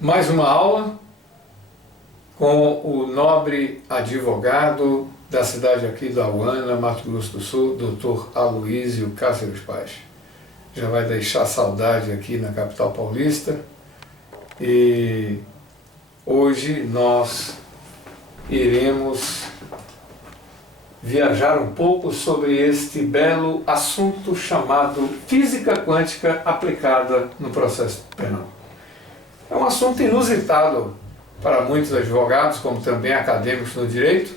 Mais uma aula com o nobre advogado da cidade aqui da Uana, Mato Grosso do Sul, Dr. Aloísio Cáceres Paz. Já vai deixar saudade aqui na capital paulista e hoje nós iremos viajar um pouco sobre este belo assunto chamado física quântica aplicada no processo penal. É um assunto inusitado para muitos advogados, como também acadêmicos no direito,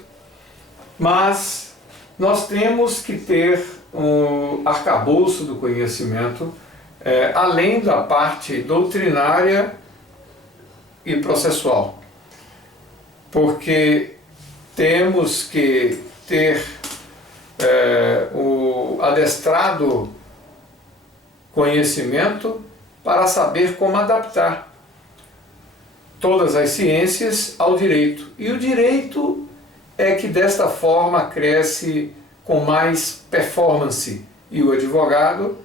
mas nós temos que ter um arcabouço do conhecimento, além da parte doutrinária e processual, porque temos que ter o adestrado conhecimento para saber como adaptar todas as ciências ao direito. E o direito é que desta forma cresce com mais performance. E o advogado,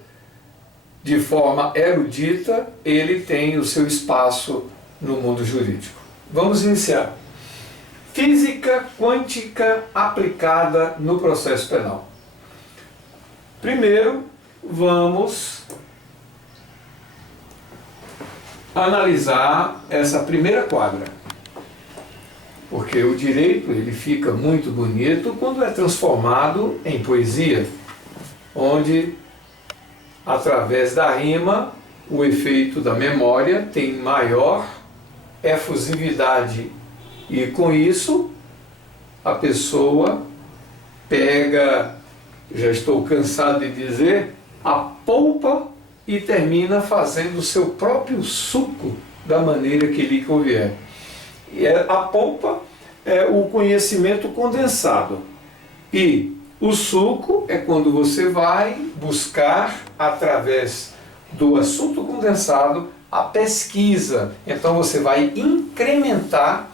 de forma erudita, ele tem o seu espaço no mundo jurídico. Vamos iniciar. Física quântica aplicada no processo penal. Primeiro, vamos analisar essa primeira quadra, porque o direito ele fica muito bonito quando é transformado em poesia, onde através da rima o efeito da memória tem maior efusividade e com isso a pessoa pega, já estou cansado de dizer, a polpa e termina fazendo o seu próprio suco da maneira que lhe convier. E a polpa é o conhecimento condensado. E o suco é quando você vai buscar, através do assunto condensado, a pesquisa. Então você vai incrementar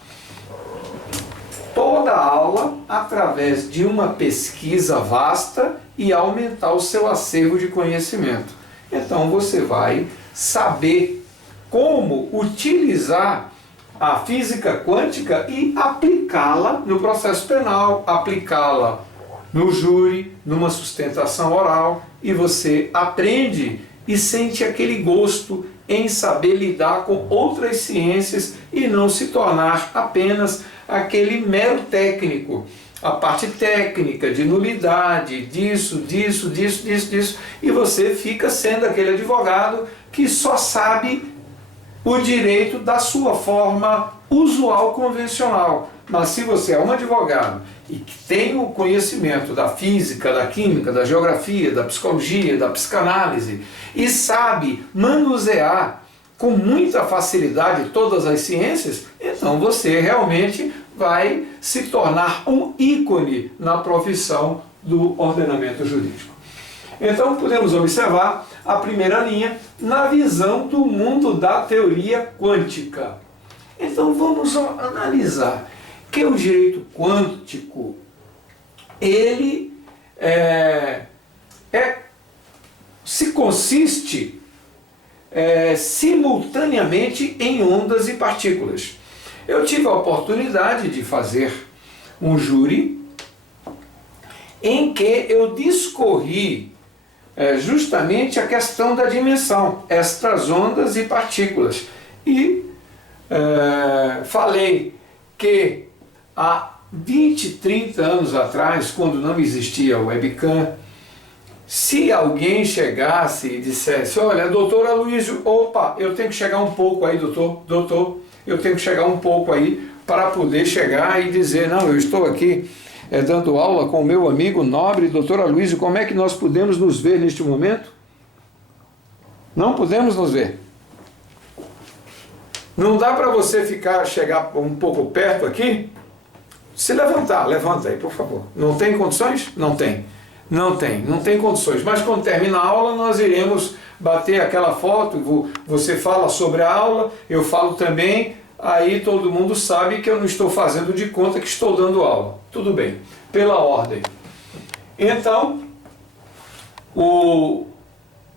toda a aula através de uma pesquisa vasta e aumentar o seu acervo de conhecimento. Então você vai saber como utilizar a física quântica e aplicá-la no processo penal, aplicá-la no júri, numa sustentação oral, e você aprende e sente aquele gosto em saber lidar com outras ciências e não se tornar apenas aquele mero técnico. A parte técnica, de nulidade, disso, e você fica sendo aquele advogado que só sabe o direito da sua forma usual, convencional. Mas se você é um advogado e que tem o conhecimento da física, da química, da geografia, da psicologia, da psicanálise e sabe manusear com muita facilidade todas as ciências, então você realmente vai se tornar um ícone na profissão do ordenamento jurídico. Então podemos observar a primeira linha na visão do mundo da teoria quântica. Então vamos analisar que o direito quântico ele se consiste simultaneamente em ondas e partículas. Eu tive a oportunidade de fazer um júri em que eu discorri justamente a questão da dimensão, estas ondas e partículas. E falei que há 20, 30 anos atrás, quando não existia o webcam, se alguém chegasse e dissesse, olha, doutor Aloísio, opa, eu tenho que chegar um pouco aí, doutor, eu tenho que chegar um pouco aí para poder chegar e dizer, não, eu estou aqui dando aula com o meu amigo nobre, doutor Aloísio, como é que nós podemos nos ver neste momento? Não podemos nos ver. Não dá para você chegar um pouco perto aqui? Se levantar, levanta aí, por favor. Não tem condições? Não tem. Não tem condições. Mas quando termina a aula, nós iremos bater aquela foto, você fala sobre a aula, eu falo também, aí todo mundo sabe que eu não estou fazendo de conta que estou dando aula. Tudo bem, pela ordem. Então, o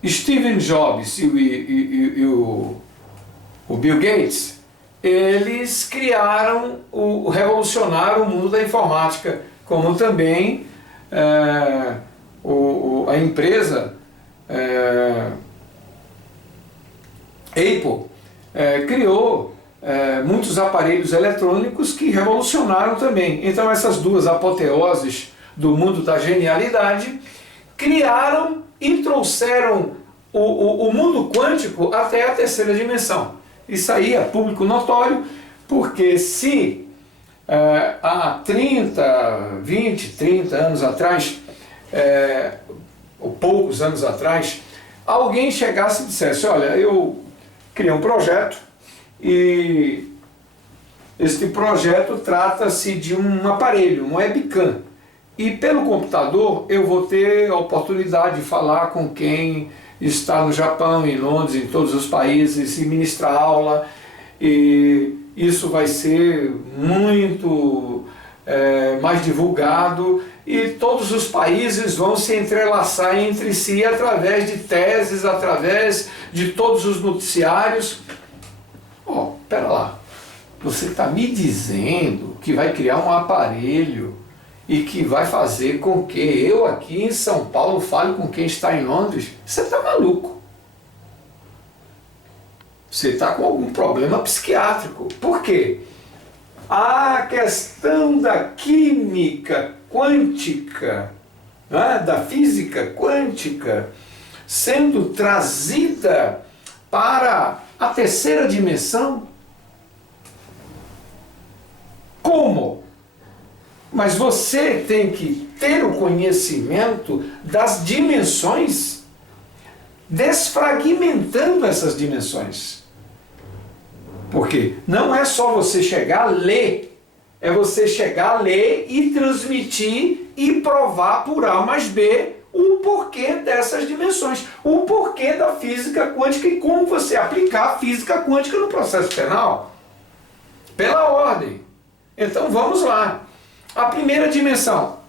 Steve Jobs e o Bill Gates, eles revolucionaram o mundo da informática, como também a empresa Apple criou muitos aparelhos eletrônicos que revolucionaram também. Então essas duas apoteoses do mundo da genialidade criaram e trouxeram o mundo quântico até a terceira dimensão. Isso aí é público notório, porque se há 20, 30 anos atrás, ou poucos anos atrás, alguém chegasse e dissesse: olha, eu criei um projeto e este projeto trata-se de um aparelho, um webcam, e pelo computador eu vou ter a oportunidade de falar com quem está no Japão, em Londres, em todos os países, e ministrar aula, e isso vai ser muito mais divulgado, e todos os países vão se entrelaçar entre si através de teses, através de todos os noticiários. Pera lá, você está me dizendo que vai criar um aparelho e que vai fazer com que eu aqui em São Paulo fale com quem está em Londres? Você está maluco. Você está com algum problema psiquiátrico. Por quê? A questão da química quântica, da física quântica, sendo trazida para a terceira dimensão. Como? Mas você tem que ter o conhecimento das dimensões, desfragmentando essas dimensões. Porque não é só você chegar a ler, é você chegar a ler e transmitir e provar por A mais B o porquê dessas dimensões, o porquê da física quântica e como você aplicar a física quântica no processo penal. Pela ordem. Então vamos lá. A primeira dimensão.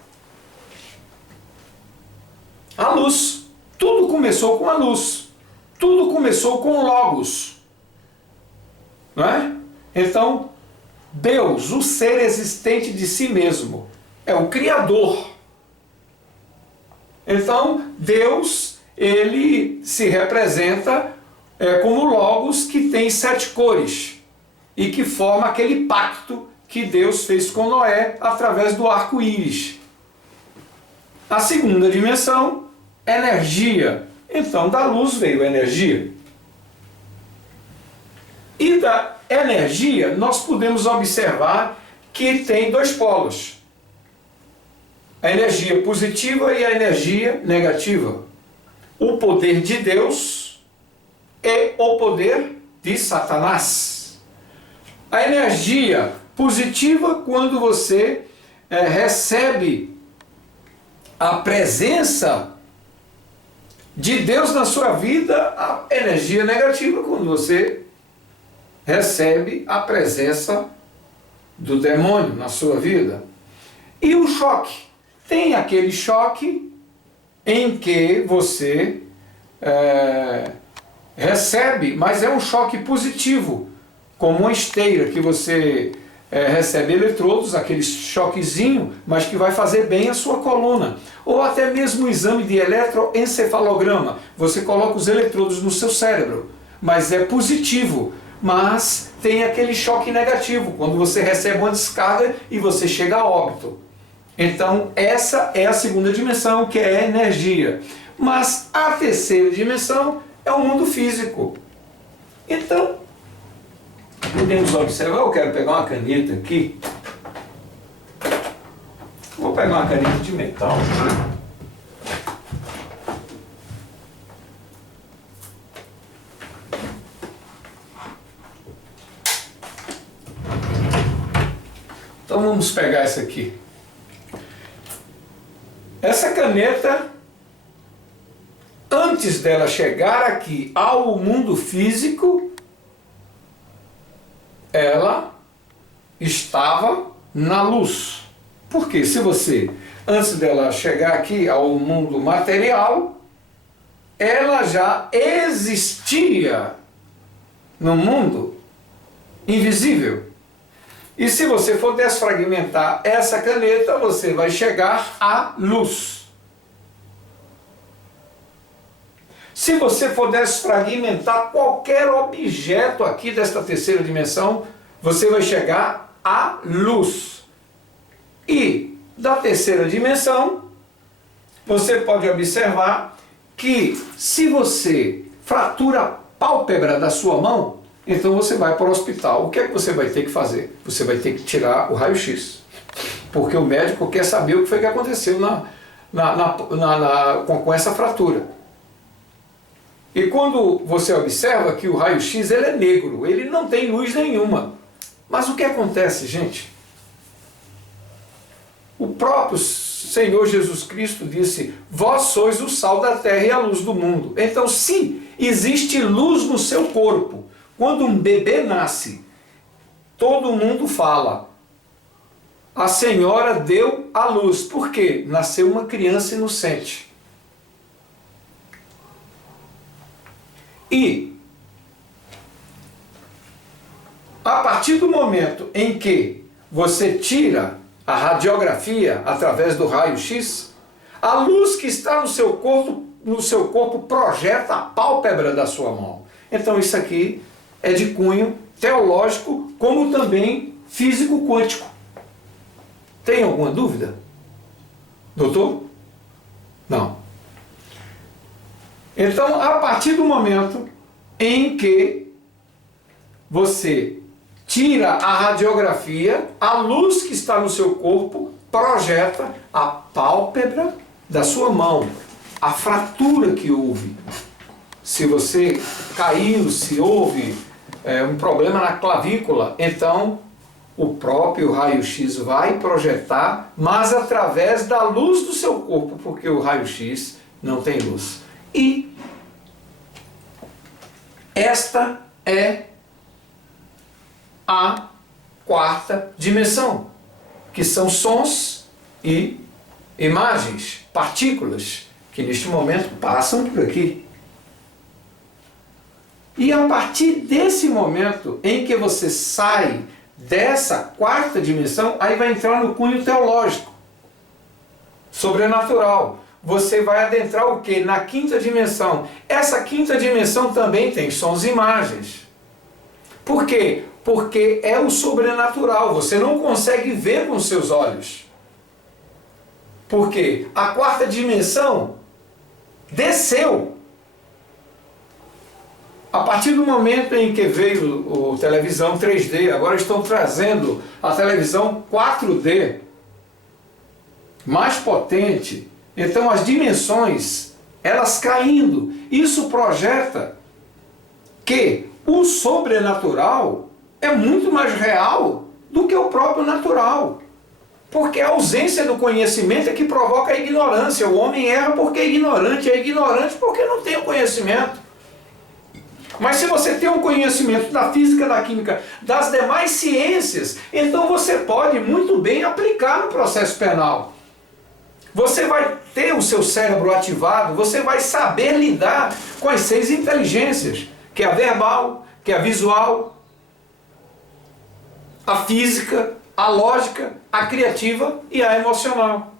A luz. Tudo começou com a luz. Tudo começou com o Logos. Não é? Então, Deus, o ser existente de si mesmo, é o Criador. Então, Deus, ele se representa como Logos, que tem 7 cores e que forma aquele pacto que Deus fez com Noé através do arco-íris. A segunda dimensão, energia. Então, da luz veio a energia. E da energia, nós podemos observar que tem 2 polos. A energia positiva e a energia negativa. O poder de Deus e o poder de Satanás. A energia positiva, quando você recebe a presença de Deus na sua vida. A energia negativa, quando você recebe a presença do demônio na sua vida. E o choque. Tem aquele choque em que você recebe, mas é um choque positivo, como uma esteira que você recebe eletrodos, aquele choquezinho, mas que vai fazer bem a sua coluna. Ou até mesmo o exame de eletroencefalograma. Você coloca os eletrodos no seu cérebro, mas é positivo. Mas tem aquele choque negativo, quando você recebe uma descarga e você chega a óbito. Então essa é a segunda dimensão, que é a energia. Mas a terceira dimensão é o mundo físico. Então, podemos observar. Eu quero pegar uma caneta aqui. Vou pegar uma caneta de metal. Então vamos pegar essa aqui. Essa caneta, antes dela chegar aqui ao mundo físico, ela estava na luz. Porque se você, antes dela chegar aqui ao mundo material, ela já existia no mundo invisível. E se você for desfragmentar essa caneta, você vai chegar à luz. Se você for desfragmentar qualquer objeto aqui desta terceira dimensão, você vai chegar à luz. E da terceira dimensão, você pode observar que se você fratura a pálpebra da sua mão, então você vai para o hospital. O que é que você vai ter que fazer? Você vai ter que tirar o raio-x. Porque o médico quer saber o que foi que aconteceu com essa fratura. E quando você observa que o raio-x ele é negro, ele não tem luz nenhuma. Mas o que acontece, gente? O próprio Senhor Jesus Cristo disse: vós sois o sal da terra e a luz do mundo. Então, se existe luz no seu corpo, quando um bebê nasce, todo mundo fala: a senhora deu a luz. Por quê? Nasceu uma criança inocente. E a partir do momento em que você tira a radiografia através do raio-x, a luz que está no seu corpo projeta a pálpebra da sua mão. Então isso aqui é de cunho teológico, como também físico quântico. Tem alguma dúvida? Doutor? Não. Então, a partir do momento em que você tira a radiografia, a luz que está no seu corpo projeta a pálpebra da sua mão, a fratura que houve. Se você caiu, se houve um problema na clavícula, então o próprio raio-x vai projetar, mas através da luz do seu corpo, porque o raio-x não tem luz. E esta é a quarta dimensão, que são sons e imagens, partículas, que neste momento passam por aqui. E a partir desse momento em que você sai dessa quarta dimensão, aí vai entrar no cunho teológico, sobrenatural. Você vai adentrar o quê? Na quinta dimensão. Essa quinta dimensão também tem sons e imagens. Por quê? Porque é o sobrenatural. Você não consegue ver com seus olhos. Por quê? A quarta dimensão desceu. A partir do momento em que veio a televisão 3D, agora estão trazendo a televisão 4D, mais potente. Então as dimensões, elas caindo, isso projeta que o sobrenatural é muito mais real do que o próprio natural. Porque a ausência do conhecimento é que provoca a ignorância. O homem erra porque é ignorante porque não tem o conhecimento. Mas se você tem um conhecimento da física, da química, das demais ciências, então você pode muito bem aplicar no processo penal. Você vai ter o seu cérebro ativado, você vai saber lidar com as 6 inteligências, que é a verbal, que é a visual, a física, a lógica, a criativa e a emocional.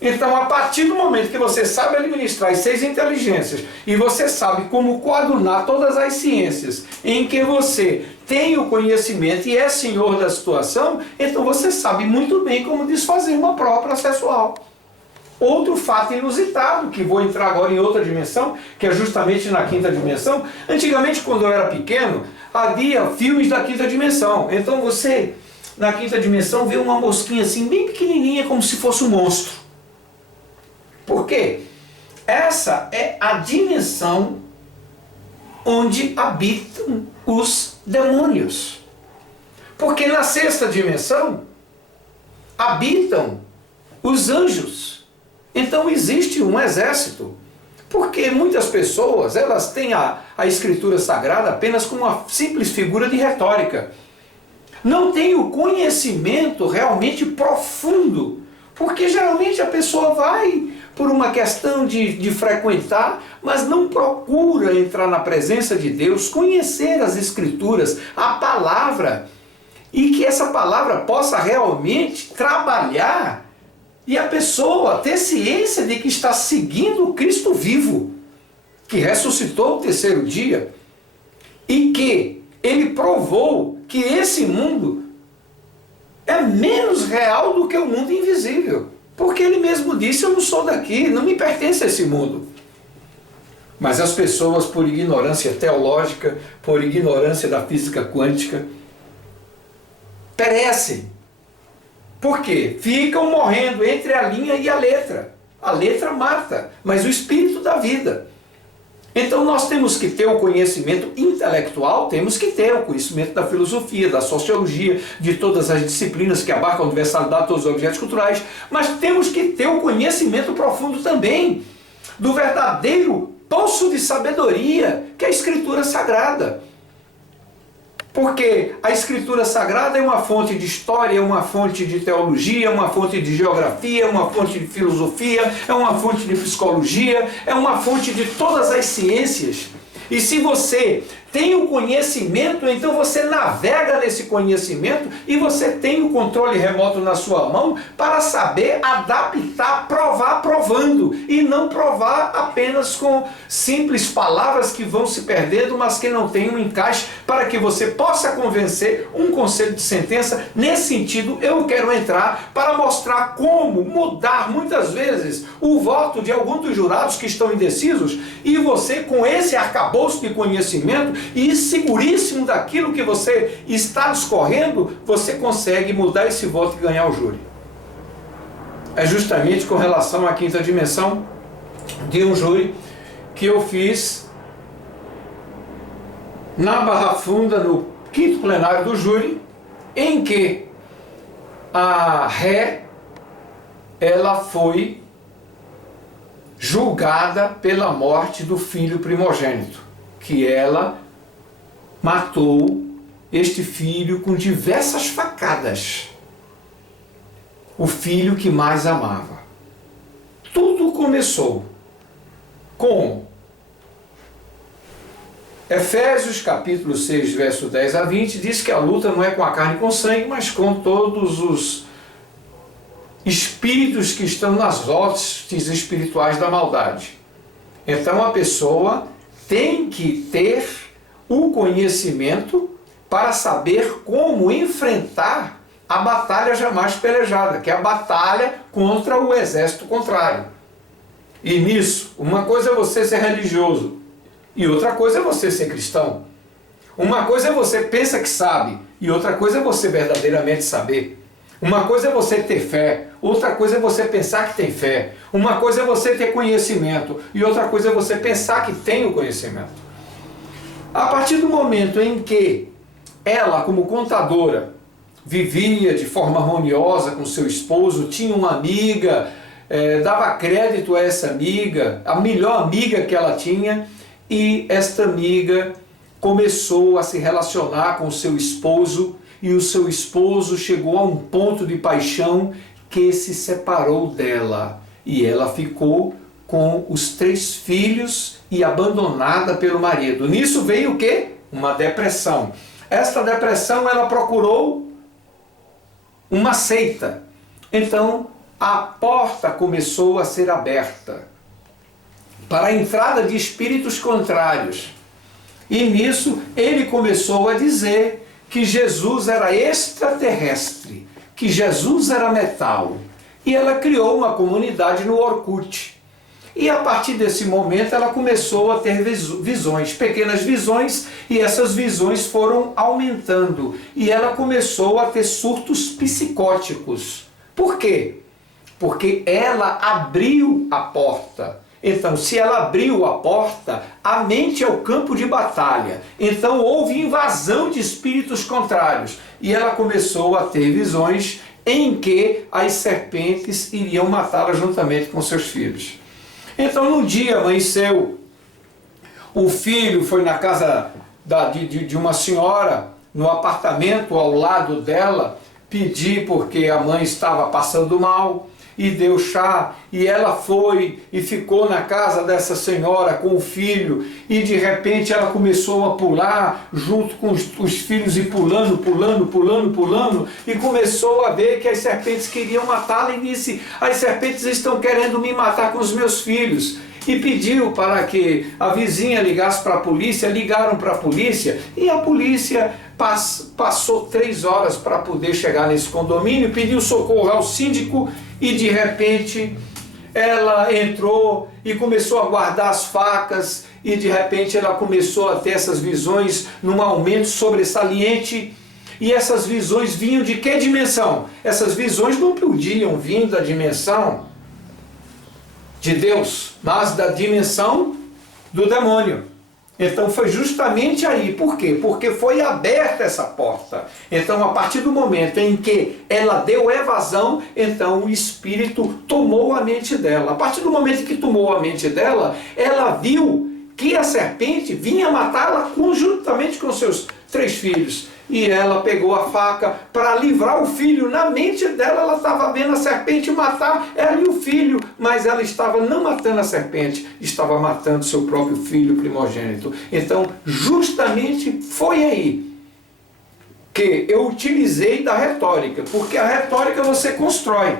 Então, a partir do momento que você sabe administrar as 6 inteligências e você sabe como coadunar todas as ciências em que você tem o conhecimento e é senhor da situação, então você sabe muito bem como desfazer uma prova processual. Outro fato inusitado, que vou entrar agora em outra dimensão, que é justamente na quinta dimensão. Antigamente, quando eu era pequeno, havia filmes da quinta dimensão. Então você, na quinta dimensão, vê uma mosquinha assim, bem pequenininha, como se fosse um monstro. Por quê? Essa é a dimensão onde habitam os demônios. Porque na sexta dimensão habitam os anjos. Então existe um exército. Porque muitas pessoas, elas têm a escritura sagrada apenas como uma simples figura de retórica. Não tem o conhecimento realmente profundo. Porque geralmente a pessoa vai por uma questão de frequentar, mas não procura entrar na presença de Deus, conhecer as Escrituras, a palavra, e que essa palavra possa realmente trabalhar e a pessoa ter ciência de que está seguindo o Cristo vivo, que ressuscitou ao terceiro dia, e que ele provou que esse mundo é menos real do que o mundo invisível. Porque ele mesmo disse, eu não sou daqui, não me pertence a esse mundo. Mas as pessoas, por ignorância teológica, por ignorância da física quântica, perecem. Por quê? Ficam morrendo entre a linha e a letra. A letra mata, mas o espírito dá vida. Então nós temos que ter o conhecimento intelectual, temos que ter o conhecimento da filosofia, da sociologia, de todas as disciplinas que abarcam a universalidade, todos os objetos culturais, mas temos que ter o conhecimento profundo também do verdadeiro poço de sabedoria, que é a Escritura Sagrada. Porque a Escritura Sagrada é uma fonte de história, é uma fonte de teologia, é uma fonte de geografia, é uma fonte de filosofia, é uma fonte de psicologia, é uma fonte de todas as ciências. E se você tem o conhecimento, então você navega nesse conhecimento e você tem o controle remoto na sua mão para saber adaptar, provar provando, e não provar apenas com simples palavras que vão se perdendo, mas que não têm um encaixe para que você possa convencer um conselho de sentença. Nesse sentido, eu quero entrar para mostrar como mudar muitas vezes o voto de alguns dos jurados que estão indecisos, e você, com esse arcabouço de conhecimento e seguríssimo daquilo que você está discorrendo, você consegue mudar esse voto e ganhar o júri. É justamente com relação à quinta dimensão de um júri que eu fiz na Barra Funda, no quinto plenário do júri, em que a ré, ela foi julgada pela morte do filho primogênito, que ela matou este filho com diversas facadas, o filho que mais amava. Tudo começou com Efésios capítulo 6, verso 10 a 20, diz que a luta não é com a carne e com o sangue, mas com todos os espíritos que estão nas hostes espirituais da maldade. Então a pessoa tem que ter o conhecimento para saber como enfrentar a batalha jamais pelejada, que é a batalha contra o exército contrário. E nisso, uma coisa é você ser religioso e outra coisa é você ser cristão. Uma coisa é você pensa que sabe e outra coisa é você verdadeiramente saber. Uma coisa é você ter fé, outra coisa é você pensar que tem fé. Uma coisa é você ter conhecimento e outra coisa é você pensar que tem o conhecimento. A partir do momento em que ela, como contadora, vivia de forma harmoniosa com seu esposo, tinha uma amiga, dava crédito a essa amiga, a melhor amiga que ela tinha, e esta amiga começou a se relacionar com o seu esposo, e o seu esposo chegou a um ponto de paixão que se separou dela, e ela ficou com os 3 filhos e abandonada pelo marido. Nisso veio o quê? Uma depressão. Esta depressão, ela procurou uma seita. Então, a porta começou a ser aberta para a entrada de espíritos contrários. E nisso, ele começou a dizer que Jesus era extraterrestre, que Jesus era metal. E ela criou uma comunidade no Orkut. E a partir desse momento ela começou a ter visões, pequenas visões, e essas visões foram aumentando. E ela começou a ter surtos psicóticos. Por quê? Porque ela abriu a porta. Então, se ela abriu a porta, a mente é o campo de batalha. Então houve invasão de espíritos contrários. E ela começou a ter visões em que as serpentes iriam matá-la juntamente com seus filhos. Então, num dia amanheceu, o filho foi na casa de uma senhora, no apartamento ao lado dela, pedir porque a mãe estava passando mal, e deu chá, e ela foi e ficou na casa dessa senhora com o filho, e de repente ela começou a pular junto com os filhos e pulando, e começou a ver que as serpentes queriam matá-la e disse: as serpentes estão querendo me matar com os meus filhos. E pediu para que a vizinha ligasse para a polícia. Ligaram para a polícia e a polícia passou 3 horas para poder chegar nesse condomínio, pediu socorro ao síndico e de repente ela entrou e começou a guardar as facas e de repente ela começou a ter essas visões num aumento sobressaliente. E essas visões vinham de que dimensão? Essas visões não podiam vir da dimensão de Deus, mas da dimensão do demônio. Então foi justamente aí. Por quê? Porque foi aberta essa porta. Então a partir do momento em que ela deu evasão, então o espírito tomou a mente dela. A partir do momento que tomou a mente dela, ela viu que a serpente vinha matá-la conjuntamente com seus 3 filhos. E ela pegou a faca para livrar o filho. Na mente dela, ela estava vendo a serpente matar ela e o filho, mas ela estava não matando a serpente, estava matando seu próprio filho primogênito. Então, justamente foi aí que eu utilizei da retórica, porque a retórica você constrói.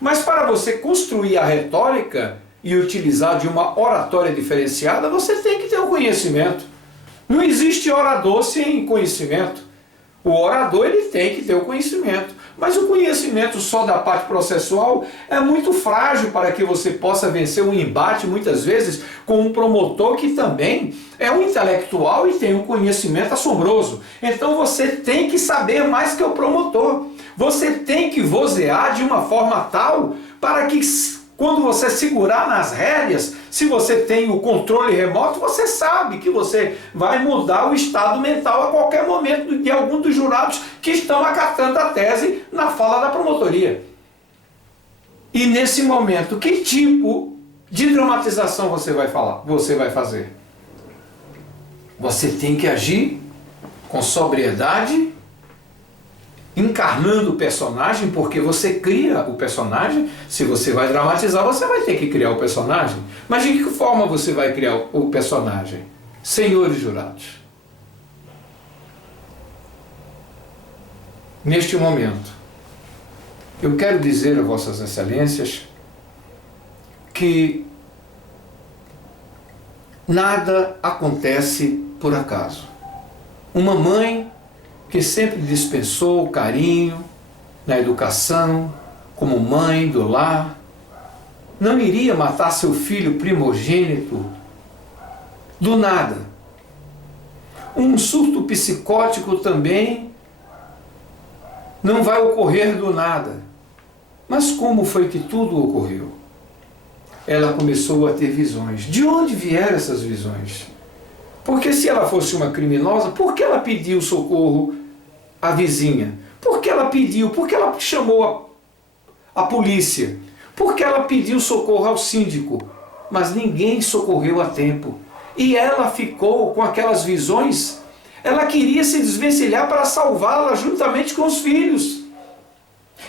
Mas para você construir a retórica e utilizar de uma oratória diferenciada, você tem que ter o conhecimento. Não existe orador sem conhecimento. O orador ele tem que ter o conhecimento, mas o conhecimento só da parte processual é muito frágil para que você possa vencer um embate, muitas vezes, com um promotor que também é um intelectual e tem um conhecimento assombroso. Então você tem que saber mais que o promotor. Você tem que vozear de uma forma tal para que, quando você segurar nas rédeas, se você tem o controle remoto, você sabe que você vai mudar o estado mental a qualquer momento de algum dos jurados que estão acatando a tese na fala da promotoria. E nesse momento, que tipo de dramatização você vai fazer? Você tem que agir com sobriedade, encarnando o personagem, porque você cria o personagem. Se você vai dramatizar, você vai ter que criar o personagem. Mas de que forma você vai criar o personagem? Senhores jurados, neste momento, eu quero dizer a vossas excelências que nada acontece por acaso. Uma mãe que sempre dispensou o carinho na educação, como mãe do lar, não iria matar seu filho primogênito do nada. Um surto psicótico também não vai ocorrer do nada. Mas como foi que tudo ocorreu? Ela começou a ter visões. De onde vieram essas visões? Porque se ela fosse uma criminosa, por que ela pediu socorro à vizinha? Por que ela pediu? Por que ela chamou a polícia? Por que ela pediu socorro ao síndico? Mas ninguém socorreu a tempo. E ela ficou com aquelas visões. Ela queria se desvencilhar para salvá-la juntamente com os filhos.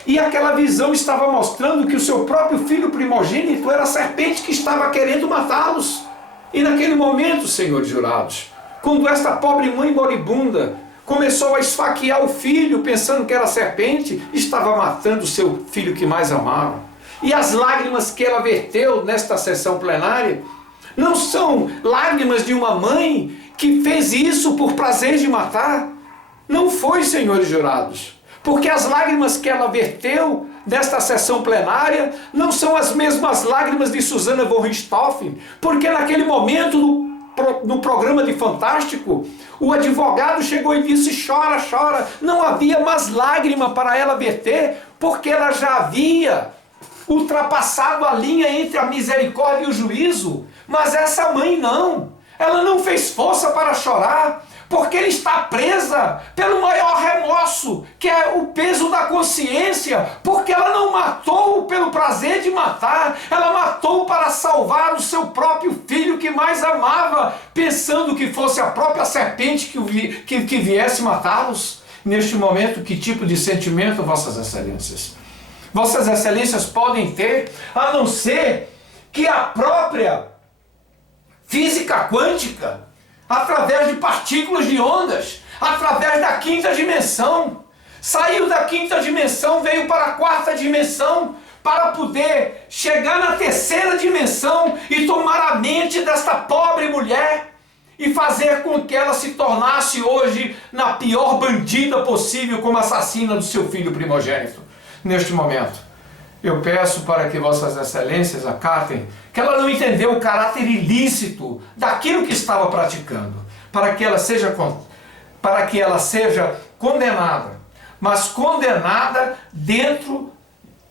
E aquela visão estava mostrando que o seu próprio filho primogênito era a serpente que estava querendo matá-los. E naquele momento, senhores jurados, quando esta pobre mãe moribunda começou a esfaquear o filho, pensando que era serpente, estava matando o seu filho que mais amava. E as lágrimas que ela verteu nesta sessão plenária não são lágrimas de uma mãe que fez isso por prazer de matar. Não foi, senhores jurados. Porque as lágrimas que ela verteu nesta sessão plenária não são as mesmas lágrimas de Susana von Richthofen, porque naquele momento, no programa de Fantástico, o advogado chegou e disse: chora, chora. Não havia mais lágrima para ela verter, porque ela já havia ultrapassado a linha entre a misericórdia e o juízo. Mas essa mãe não. Ela não fez força para chorar, porque ela está presa pelo maior remorso, que é o peso da consciência, porque ela não matou pelo prazer de matar, ela matou para salvar o seu próprio filho que mais amava, pensando que fosse a própria serpente que viesse matá-los. Neste momento, que tipo de sentimento, vossas excelências? Vossas Excelências podem ter, a não ser que a própria física quântica, através de partículas de ondas, através da quinta dimensão, saiu da quinta dimensão, veio para a quarta dimensão, para poder chegar na terceira dimensão e tomar a mente desta pobre mulher e fazer com que ela se tornasse hoje na pior bandida possível, como assassina do seu filho primogênito. Neste momento, eu peço para que Vossas Excelências acatem que ela não entendeu o caráter ilícito daquilo que estava praticando, para que ela seja condenada, mas condenada dentro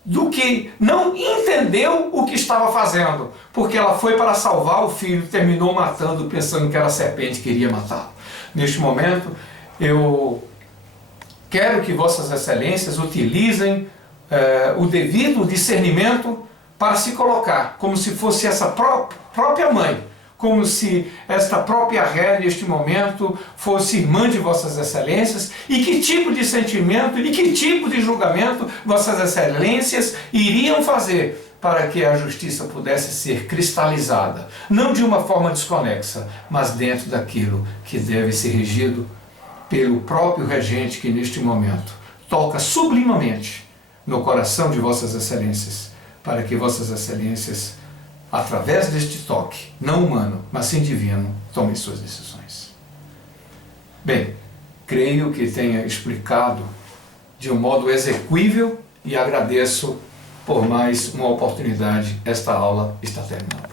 do que não entendeu o que estava fazendo, porque ela foi para salvar o filho, terminou matando, pensando que era a serpente que iria matá-lo. Neste momento, eu quero que Vossas Excelências utilizem o devido discernimento para se colocar, como se fosse essa própria mãe, como se esta própria Ré, neste momento, fosse irmã de Vossas Excelências, e que tipo de sentimento e que tipo de julgamento Vossas Excelências iriam fazer para que a justiça pudesse ser cristalizada, não de uma forma desconexa, mas dentro daquilo que deve ser regido pelo próprio regente que neste momento toca sublimamente no coração de Vossas Excelências, para que Vossas Excelências, através deste toque, não humano, mas sim divino, tomem suas decisões. Bem, creio que tenha explicado de um modo exequível e agradeço por mais uma oportunidade. Esta aula está terminada.